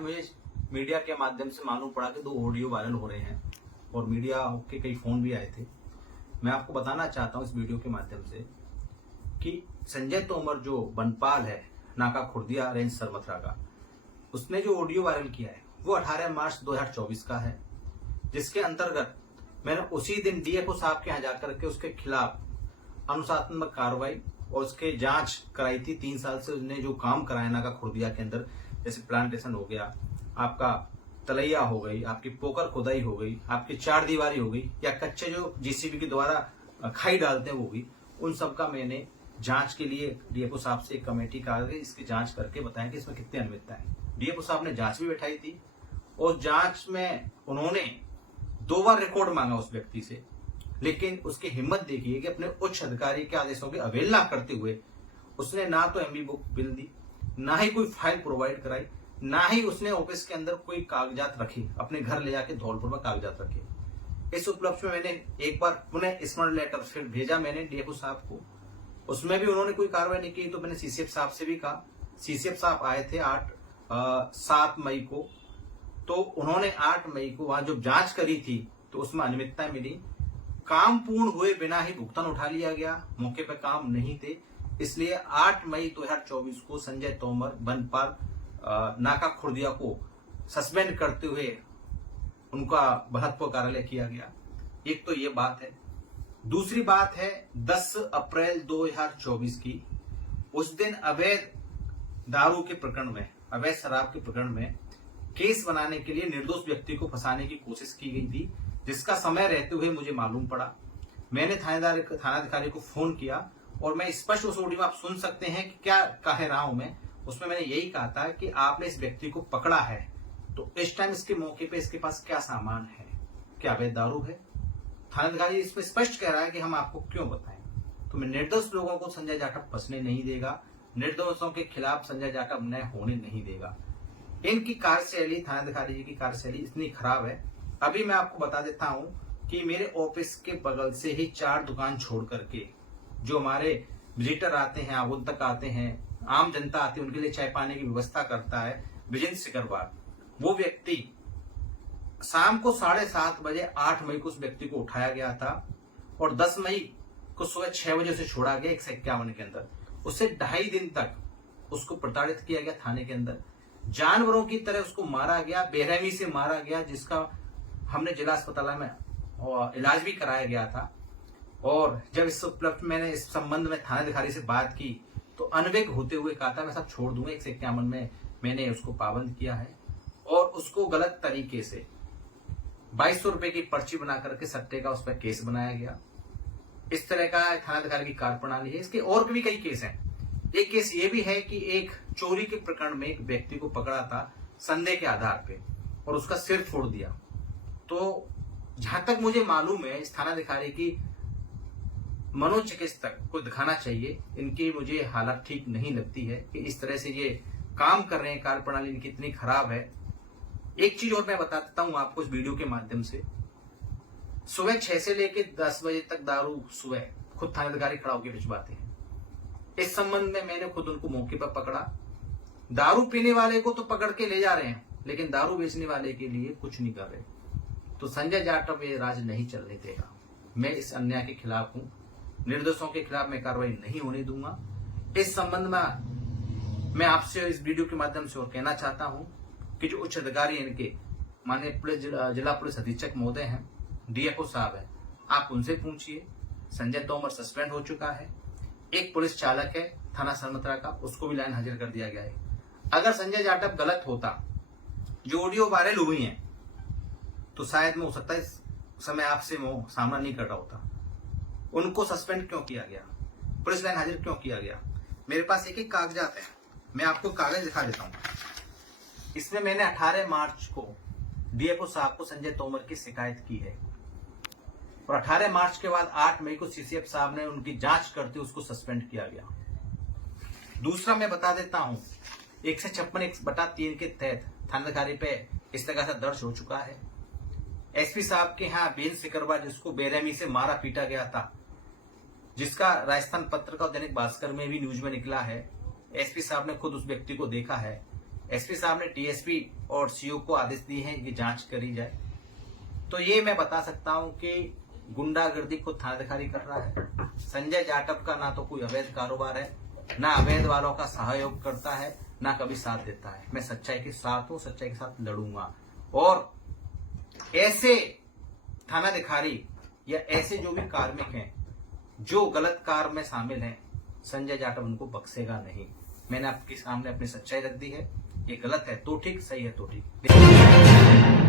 आज मुझे मीडिया के माध्यम से मालूम पड़ा कि 2 ऑडियो वायरल हो रहे हैं और मीडिया के कई फोन भी आए थे। मैं आपको बताना चाहता हूं इस वीडियो के माध्यम से कि संजय तोमर जो बनपाल है नाका खुर्दिया रेंज सरमथरा का, उसने जो ऑडियो वायरल किया है वो 18 मार्च 2024 का है, जिसके अंतर्गत मैंने उसी दिन डीएफओ साहब के यहाँ जाकर के उसके खिलाफ अनुशासनात्मक कार्रवाई और उसके जांच कराई थी। 3 साल से उसने जो काम कराया नाका खुर्दिया के अंदर, जैसे प्लांटेशन हो गया, आपका तलैया हो गई, आपकी पोकर खुदाई हो गई, आपकी 4 दीवारी हो गई, या कच्चे जो जीसीबी के द्वारा खाई डालते हैं वो भी, उन सब का मैंने जांच के लिए डीएफओ साहब से एक कमेटी का इसकी जांच करके बताया कि इसमें कितनी अनियमितता है। डीएफओ साहब ने जांच भी बैठाई थी और जांच में उन्होंने 2 बार रिकॉर्ड मांगा उस व्यक्ति से, लेकिन उसकी हिम्मत देखिए कि अपने उच्च अधिकारी के आदेशों की अवहेलना करते हुए उसने ना तो एमबी बुक बिल दी, ना ही कोई फाइल प्रोवाइड कराई, ना ही उसने ऑफिस के अंदर कोई कागजात रखे, अपने घर ले जाके धौलपुर में कागजात रखे। इस उपलक्ष्य में मैंने एक बार पुनः स्मरण लेटर फिर भेजा मैंने डीएफओ साहब को, उसमें भी उन्होंने कोई कार्रवाई नहीं की। तो मैंने सीसीएफ साहब से भी कहा, सीसीएफ साहब आए थे 7 मई को, तो उन्होंने 8 मई को वहां जब जांच करी थी तो उसमें अनियमितताएं मिली। काम पूर्ण हुए बिना ही भुगतान उठा लिया गया, मौके पर काम नहीं थे, इसलिए 8 मई 2024 को संजय तोमर बनपाल नाका खुर्दिया को सस्पेंड करते हुए उनका महत्व कार्यालय किया गया। एक तो ये बात है। दूसरी बात है 10 अप्रैल 2024 की, उस दिन अवैध दारू के प्रकरण में, अवैध शराब के प्रकरण में केस बनाने के लिए निर्दोष व्यक्ति को फंसाने की कोशिश की गई थी, जिसका समय रहते हुए मुझे मालूम पड़ा। मैंने थानाधिकारी को फोन किया और मैं स्पष्ट उस ऑडियो में आप सुन सकते हैं कि क्या कह रहा हूं मैं। उसमें मैंने यही कहा था कि आपने इस व्यक्ति को पकड़ा है तो इस टाइम इसके मौके पे इसके पास क्या सामान है, क्या अवैध दारू है। थानाधिकारी इसमें स्पष्ट कह रहा है कि हम आपको क्यों बताएं। तो मैं निर्दोष लोगों को संजय जाटव फंसने नहीं देगा, निर्दोषों के खिलाफ संजय जाटव न्याय होने नहीं देगा। इनकी कार्यशैली, थानाधिकारी जी की कार्यशैली इतनी खराब है। अभी मैं आपको बता देता हूं कि मेरे ऑफिस के बगल से ही 4 दुकान छोड़ करके जो हमारे विजिटर आते हैं, आगंतुक आते हैं, आम जनता आती है, उनके लिए चाय पानी की व्यवस्था करता है विजेंद्र सिकरवार, वो व्यक्ति शाम को 7:30 बजे 8 मई को उस व्यक्ति को उठाया गया था और 10 मई को सुबह 6 बजे उसे छोड़ा गया 151 के अंदर। उससे 2.5 दिन तक उसको प्रताड़ित किया गया थाने के अंदर, जानवरों की तरह उसको मारा गया, बेरहमी से मारा गया, जिसका हमने जिला अस्पताल में इलाज भी कराया गया था। और जब इस उपलक्ष्य मैंने इस संबंध में थानाधिकारी से बात की तो अनभिज्ञ होते हुए कहा था मैं सब छोड़ दूंगा। 151 में मैंने उसको पाबंद किया है और उसको गलत तरीके से 2200 रुपए की पर्ची बना करके सट्टे का उस पर केस बनाया गया। इस तरह का थानाधिकारी की कार्यप्रणाली है। इसके और भी कई केस हैं। एक केस ये भी है कि एक चोरी के प्रकरण में एक व्यक्ति को पकड़ा था संदेह के आधार पे और उसका सिर फोड़ दिया। तो जहां तक मुझे मालूम है इस थानाधिकारी की मनोचिकित्सक को दिखाना चाहिए। इनकी मुझे हालत ठीक नहीं लगती है कि इस तरह से ये काम कर रहे हैं, कार्यप्रणाली इनकी इतनी खराब है। एक चीज और मैं बता देता हूं आपको इस वीडियो के माध्यम से, सुबह 6 से लेकर 10 बजे तक दारू सुबह खुद थानाधिकारी खड़ा होकर भिजवाते हैं। इस संबंध में मैंने खुद उनको मौके पर पकड़ा। दारू पीने वाले को तो पकड़ के ले जा रहे हैं, लेकिन दारू बेचने वाले के लिए कुछ नहीं कर रहे। तो संजय जाटव ये राज नहीं चलने देगा। मैं इस अन्याय के खिलाफ हूं, निर्दोषों के खिलाफ मैं कार्रवाई नहीं होने दूंगा। इस संबंध में मैं आपसे इस वीडियो के माध्यम से और कहना चाहता हूं कि जो उच्च अधिकारी इनके माननीय पुलिस जिला पुलिस अधीक्षक महोदय हैं, डीएफओ साहब है, आप उनसे पूछिए। संजय तोमर सस्पेंड हो चुका है। एक पुलिस चालक है थाना सरमथरा का, उसको भी लाइन हाजिर कर दिया गया है। अगर संजय जाटव गलत होता, जो ऑडियो वायरल हुई है, तो शायद मैं हो सकता है इस समय आपसे वो सामना नहीं कर रहा होता। उनको सस्पेंड क्यों किया गया, पुलिस लाइन हाजिर क्यों किया गया? मेरे पास एक एक कागजात है, मैं आपको कागज दिखा देता हूं। इसमें मैंने 18 मार्च को डीएफओ साहब को संजय तोमर की शिकायत की है और 18 मार्च के बाद 8 मई को सीसीएफ साहब ने उनकी जांच करते उसको सस्पेंड किया गया। दूसरा मैं बता देता हूं 156(1)(3) के तहत थानाधिकारी पे इस्तेगासा दर्ज हो चुका है। एसपी साहब के यहाँ विजेंद्र सिकरवार, जिसको बेरहमी से मारा पीटा गया था, जिसका राजस्थान पत्रिका और दैनिक भास्कर में भी न्यूज में निकला है, एसपी साहब ने खुद उस व्यक्ति को देखा है। एसपी साहब ने डीएसपी और सीओ को आदेश दिए हैं कि जांच करी जाए। तो ये मैं बता सकता हूं कि गुंडागर्दी को थानाधिकारी कर रहा है। संजय जाटव का ना तो कोई अवैध कारोबार है, ना अवैध वालों का सहयोग करता है, ना कभी साथ देता है। मैं सच्चाई के साथ हूं, सच्चाई के साथ लड़ूंगा। और ऐसे थानाधिकारी या ऐसे जो भी कार्मिक हैं जो गलत कार्य में शामिल हैं, संजय जाटव उनको बख्शेगा नहीं। मैंने आपके सामने अपनी सच्चाई रख दी है। ये गलत है तो ठीक, सही है तो ठीक।